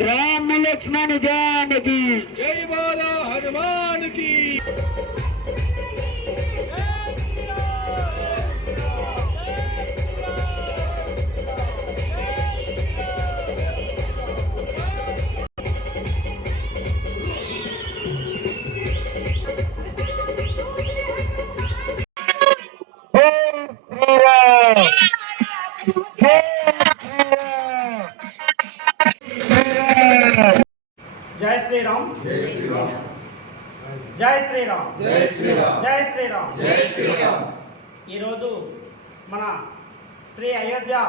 राम लक्ष्मण जानकी जय बोलो हनुमान की। जय श्री राम जय श्री राम जय श्री राम जय श्री राम जय श्री राम जय श्री राम। मन श्री अयोध्या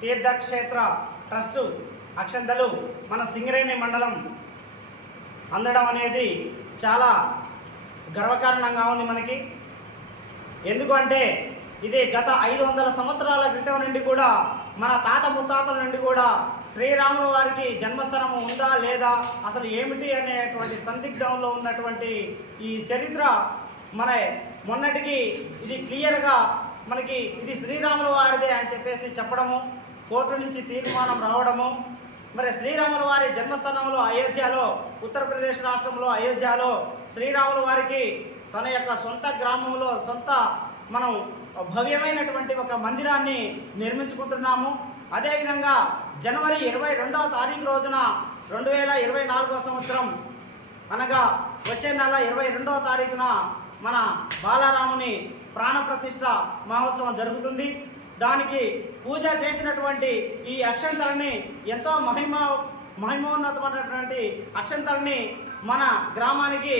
तीर्थक्षेत्र ट्रस्ट अक्षंतलु मन सिंगरेणी मंडलम अंदడం అనేది చాలా గర్వకారణంగా ఉంది మనకి। ఎందుకంటే ఇది గత 500 సంవత్సరాల క్రితం నుండి కూడా మన తాత ముత్తాతల నుండి కూడా శ్రీరాముల వారికి జన్మస్థానం ఉందా లేదా అసలు ఏమిటి అనేటువంటి సందిగ్ధంలో ఉన్నటువంటి ఈ చరిత్ర మన మొన్నటికి ఇది క్లియర్గా మనకి ఇది శ్రీరాముల వారిదే అని చెప్పేసి చెప్పడము, కోర్టు నుంచి తీర్మానం రావడము, మరి శ్రీరాముల వారి జన్మస్థానంలో అయోధ్యలో ఉత్తరప్రదేశ్ రాష్ట్రంలో అయోధ్యలో శ్రీరాముల వారికి తన యొక్క సొంత గ్రామంలో సొంత మనం భవ్యమైనటువంటి ఒక మందిరాన్ని నిర్మించుకుంటున్నాము। అదేవిధంగా జనవరి 22వ తారీఖు రోజున 2024వ సంవత్సరం అనగా వచ్చే నెల 22వ తారీఖున మన బాలరాముని ప్రాణప్రతిష్ఠ మహోత్సవం జరుగుతుంది। దానికి పూజ చేసినటువంటి ఈ అక్షంతలని ఎంతో మహిమోన్నతమైనటువంటి అక్షంతలని మన గ్రామానికి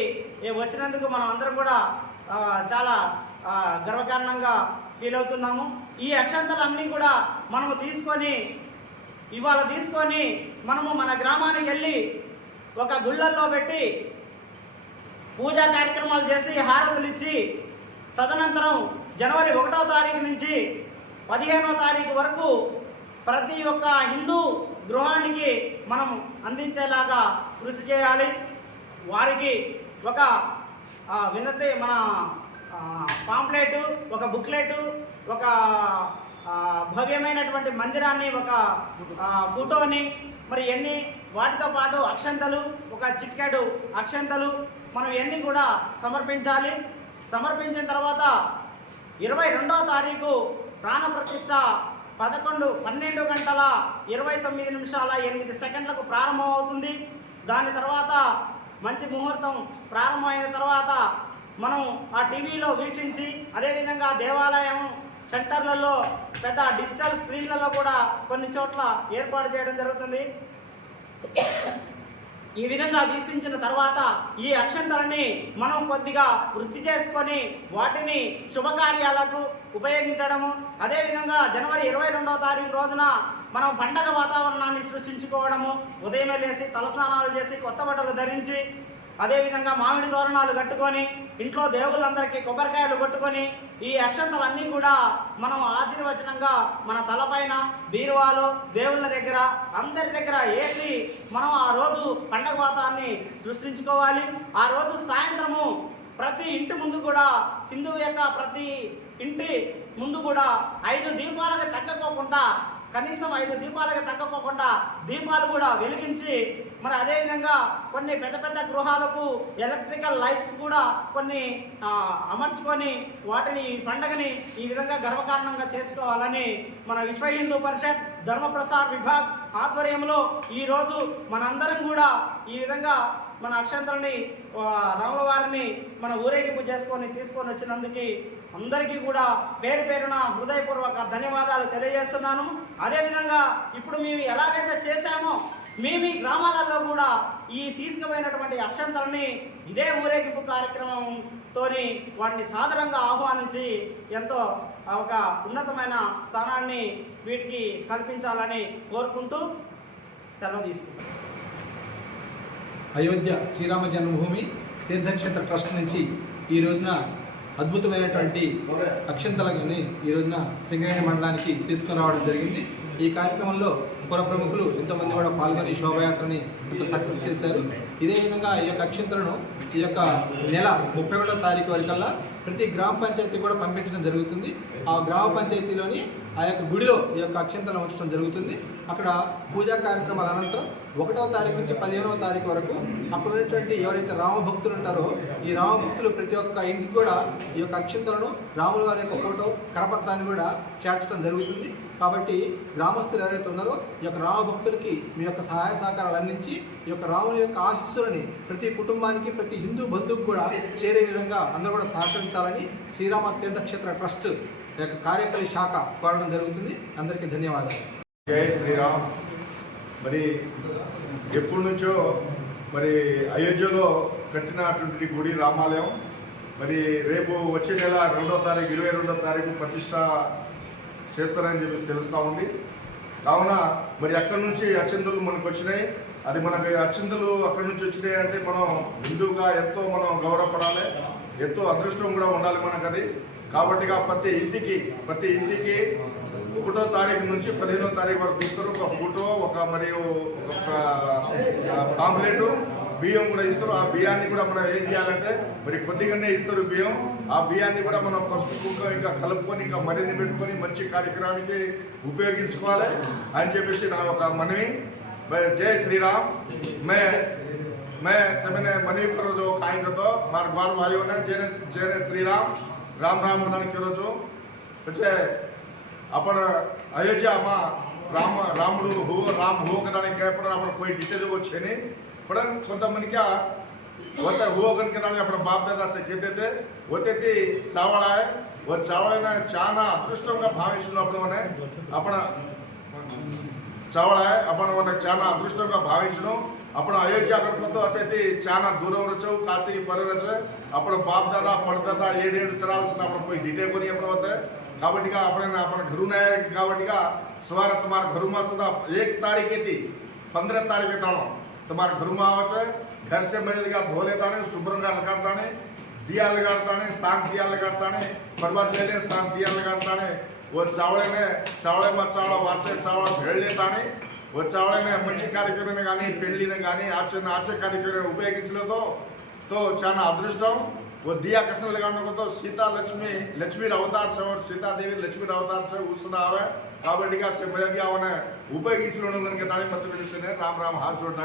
వచ్చినందుకు మనం అందరం కూడా చాలా గర్వకారణంగా ఫీల్ అవుతున్నాము। ఈ అక్షంతలన్నీ కూడా మనము తీసుకొని మనము మన గ్రామానికి వెళ్ళి ఒక గుళ్ళల్లో పెట్టి పూజా కార్యక్రమాలు చేసి హారతులు ఇచ్చి తదనంతరం జనవరి 1వ తారీఖు నుంచి 15వ తారీఖు వరకు ప్రతి ఒక్క హిందూ గృహానికి మనం అందించేలాగా కృషి చేయాలి। వారికి ఒక వినతి మన పాంప్లెట్, ఒక బుక్లెట్, ఒక భవ్యమైనటువంటి మందిరాన్ని, ఒక ఫోటోని, మరి ఎన్ని వాటితో పాటు అక్షంతలు, ఒక చిట్కెడు అక్షంతలు మనం ఇవన్నీ కూడా సమర్పించాలి। సమర్పించిన తర్వాత 22వ తారీఖు ప్రాణప్రతిష్ఠ 12 గంటల 29 నిమిషాల 8 సెకండ్లకు ప్రారంభమవుతుంది। దాని తర్వాత మంచి ముహూర్తం ప్రారంభమైన తర్వాత మనం ఆ టీవీలో వీక్షించి అదేవిధంగా దేవాలయం సెంటర్లలో పెద్ద డిజిటల్ స్క్రీన్లలో కూడా కొన్ని చోట్ల ఏర్పాటు చేయడం జరుగుతుంది। ఈ విధంగా వీక్షించిన తర్వాత ఈ అక్షంతలని మనం కొద్దిగా వృద్ధి చేసుకొని వాటిని శుభకార్యాలకు ఉపయోగించడము, అదేవిధంగా జనవరి 22వ తారీఖు రోజున మనం పండగ వాతావరణాన్ని సృష్టించుకోవడము, ఉదయమే లేచి తలస్నానాలు చేసి కొత్త బట్టలు ధరించి అదేవిధంగా మామిడి తోరణాలు కట్టుకొని ఇంట్లో దేవుళ్ళందరికీ కొబ్బరికాయలు కొట్టుకొని ఈ అక్షంతలన్నీ కూడా మనం ఆశీర్వచనంగా మన తలపైన బీరువాలో దేవుళ్ళ దగ్గర అందరి దగ్గర వేసి మనం ఆ రోజు పండగ వాతాన్ని సృష్టించుకోవాలి। ఆ రోజు సాయంత్రము ప్రతి ఇంటి ముందు కూడా హిందువు యొక్క ప్రతి ఇంటి ముందు కూడా 5 దీపాలకు తగ్గకోకుండా కనీసం 5 దీపాలకు తగ్గకోకుండా దీపాలు కూడా వెలిగించి మరి అదేవిధంగా కొన్ని పెద్ద పెద్ద గృహాలకు ఎలక్ట్రికల్ లైట్స్ కూడా కొన్ని అమర్చుకొని వాటిని పండగని ఈ విధంగా గర్వకారణంగా చేసుకోవాలని మన విశ్వ హిందూ పరిషత్ ధర్మప్రసార్ విభాగ్ ఆధ్వర్యంలో ఈరోజు మనందరం కూడా ఈ విధంగా మన అక్షంతలని రాముల వారిని మన ఊరేగింపు తీసుకొని వచ్చినందుకు అందరికీ కూడా పేరు పేరున హృదయపూర్వక ధన్యవాదాలు తెలియజేస్తున్నాను। అదేవిధంగా ఇప్పుడు మేము ఎలాగైతే చేశామో మీ గ్రామాలలో కూడా ఈ తీసుకుపోయినటువంటి అక్షంతలని ఇదే ఊరేగింపు కార్యక్రమంతో వాటిని సాదరంగా ఆహ్వానించి ఎంతో ఒక ఉన్నతమైన స్థానాన్ని వీటికి కల్పించాలని కోరుకుంటూ సెలవు తీసుకుంటాం। అయోధ్య శ్రీరామ జన్మభూమి తీర్థక్షేత్ర ట్రస్ట్ నుంచి ఈ రోజున అద్భుతమైనటువంటి అక్షంతలని ఈ రోజున సింగరేణి మండలానికి తీసుకుని రావడం జరిగింది. ఈ కార్యక్రమంలో పుర ప్రముఖులు ఎంతోమంది కూడా పాల్గొని శోభయాత్రని ఎంతో సక్సెస్ చేశారు. ఇదే విధంగా ఈ యొక్క అక్షంతలను ఈ యొక్క నెల 31వ తారీఖు వరకల్లా ప్రతి గ్రామ పంచాయతీ కూడా పంపించడం జరుగుతుంది. ఆ గ్రామ పంచాయతీలోని ఆ యొక్క గుడిలో ఈ యొక్క అక్షంతలను ఉంచడం జరుగుతుంది. అక్కడ పూజా కార్యక్రమాల అనంతరం 1వ తారీఖు నుంచి 15వ తారీఖు వరకు అక్కడ ఉన్నటువంటి ఎవరైతే రామభక్తులు ఉంటారో ఈ రామభక్తులు ప్రతి ఒక్క ఇంటికి కూడా ఈ యొక్క అక్షంతలను రాముల వారి యొక్క ఫోటో కరపత్రాన్ని కూడా చేర్చడం జరుగుతుంది. కాబట్టి గ్రామస్తులు ఎవరైతే ఉన్నారో ఈ యొక్క రామభక్తులకి మీ యొక్క సహాయ సహకారాలు అందించి ఈ యొక్క రాముని యొక్క ఆశీస్సులని ప్రతి కుటుంబానికి ప్రతి హిందూ బంధువుకు కూడా చేరే విధంగా అందరూ కూడా సహకరించాలని శ్రీరామ తీర్థక్షేత్ర ట్రస్ట్ యొక్క కార్యపల్లి శాఖ కోరడం జరుగుతుంది. అందరికీ ధన్యవాదాలు. జై శ్రీరామ్. మరి ఎప్పటి నుంచో మరి అయోధ్యలో కట్టినటువంటి గుడి రామాలయం మరి రేపు వచ్చే నెల 2వ తారీఖు 22వ తారీఖు ప్రతిష్ట చేస్తారని చెప్పి తెలుస్తూ ఉంది. కావున మరి అక్కడి నుంచి అక్షంతలు మనకు వచ్చినాయి. అది మనకి అక్షంతలు అక్కడి నుంచి వచ్చినాయి అంటే మనం హిందువుగా ఎంతో మనం గౌరవపడాలి, ఎంతో అదృష్టం కూడా ఉండాలి మనకు అది. కాబట్టి ప్రతి ఇంటికి 1వ తారీఖు నుంచి 15వ తారీఖు వరకు ఇస్తారు. ఒక ఫోటో మరియు ఒక పాంప్లెట్ బియ్యం కూడా ఇస్తారు. ఆ బియ్యాన్ని కూడా మనం ఏం చేయాలంటే మరి కొద్దిగానే ఇస్తారు బియ్యం. ఆ బియ్యాన్ని కూడా మనం పసుపు ఇంకా కలుపుకొని ఇంకా మరిన్ని పెట్టుకొని మంచి కార్యక్రమానికి ఉపయోగించుకోవాలి అని చెప్పేసి నా ఒక మనవి. జై శ్రీరామ్. मैं तमने मनी करो जो काइन तो मार बार भाइयों ने जय श्री राम राम राम बधाने करो जो पछे अपन अयोध्या में राम हो कदानी क्या अपन अपन कोई डिटेल वो छेने पण కొంత మనకి होता हुआ कन कदानी अपन बाप दादा से कहते थे होते थी चावला है वो चावल ने चाना अदृष्टंगा भाविंचिनప్పుడు अपन चावला है अपन वो चाना अदृष्टंगा भाविंचनो अपन अयोध्या करतो अते चाना दूर रचो काशी पर रच अपन बाप दादा पड़दादा 7 तराल से अपन कोई डिटेल कोनी अपन होता కాబట్టి આપણે આપણે ઘરું ને కాబట్టి સવારે તમારા ઘરમાં સદા 1 તારીખે થી 15 તારીખે તાણો તમારા ઘરમાં આવે છે घर से मिलेगा धो लेता ने शुभ्रंगा लगाता ने दिया लगाता ने सांग दिया लगाता ने पर्वत ले ले सांग दिया लगाता ने वो चावले में चावल वासे चावल भेड़ लेता ने वो चावले में मंची कार्यक्रम में गानी पेंडली ने गानी आचे कार्यक्रम उपयोगिंचलो तो चाना अदृष्टम वो दिया कसन लगाने को तो सीता लक्ष्मी अवतार छे और सीता देवी लक्ष्मी अवतार छे उसदा आवे काबडी का से मिलगी आवने उपयोगिंचलो गनके ताणी मत राम राम हाथ जोड़ना।